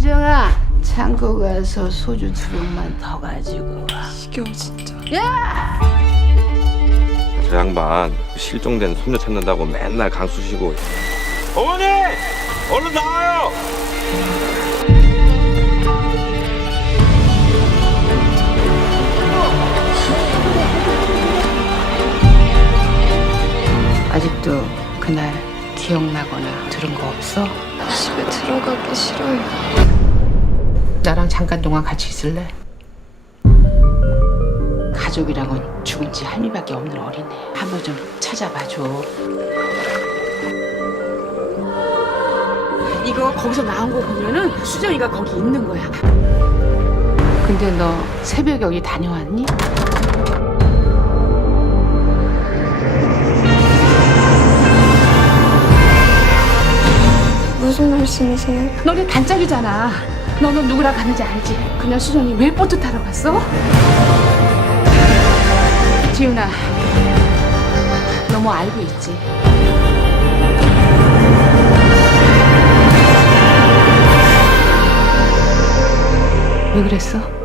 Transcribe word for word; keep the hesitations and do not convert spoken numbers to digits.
수정아, 창고 가서 소주 두 병만 더 가지고 와. 지겨워 진짜. 야! 저 양반 실종된 손녀 찾는다고 맨날 강수시고. 어머니! 얼른 나와요! 아직도 그날 기억나거나 들은 거 없어? 집에 들어가기 싫어요. 나랑 잠깐 동안 같이 있을래? 가족이랑은 죽은 지 할미밖에 없는 어린애. 한번 좀 찾아봐줘. 이거 거기서 나온 거 보면은 수정이가 거기 있는 거야. 근데 너 새벽에 어디 다녀왔니? 무슨 말씀이세요? 너네 단짝이잖아. 너는 누구랑 갔는지 알지? 그날 수정이 왜 보트 타러 갔어? 지훈아, 너 뭐 알고 있지? 왜 그랬어?